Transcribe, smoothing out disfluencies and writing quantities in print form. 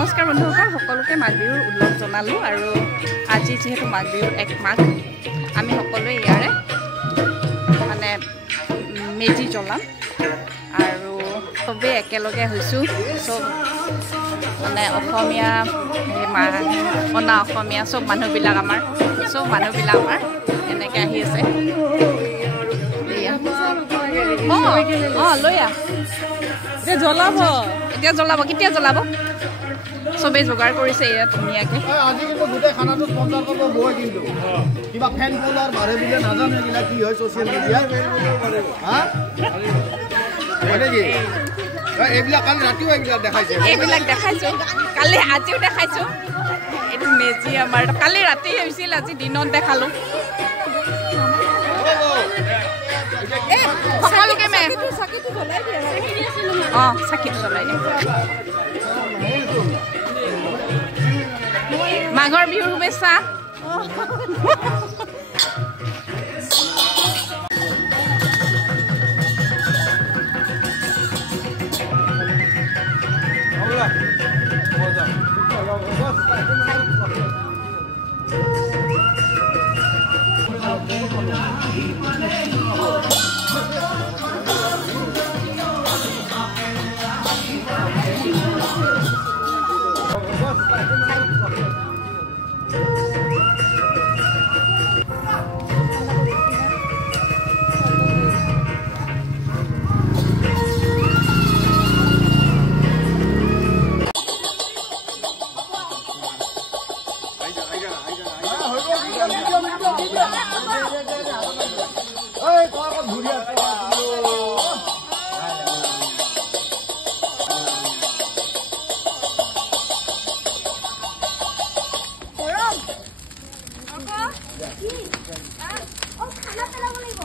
নমস্কাৰ বন্ধুসকল, সকলোকে মাঘ বিহুৰ উল্লেখ জনালোঁ। আৰু আজি যিহেতু মাঘ বিহুৰ 1 মাঘ, আমি সকলোৱে ইয়াৰে মানে মেজি জ্বলাম আৰু চবেই একেলগে হৈছোঁ। চব মানে অসমীয়া অনা অসমীয়া চব মানুহবিলাক আমাৰ এনেকৈ আহি আছে। লৈ আহ, এতিয়া জ্বলাব কেতিয়া জ্বলাব? চবেই যোগাৰ কৰিছে ইয়াত ধুনীয়াকৈ। আজি কিন্তু গোটেই খানাটো স্পন্সৰ কৰিব মই কিন্তু কিবা ফেন ফলোৱাৰ বাঢ়ে বুলি নাজানো এইবিলাক কি হয় ছ'চিয়েল মিডিয়াত। এইবিলাক কালি ৰাতিও এইবিলাক দেখাইছোঁ, কালি আজিও দেখাইছোঁ। এইটো মেজি আমাৰ কালি ৰাতি হৈছিল, আজি দিনত দেখালোঁ। সকলোকে চাকিটো জ্বলাই দিম। মাঘৰ বিহুৰ শুভেচ্ছা। খানা পেলাব লাগিব।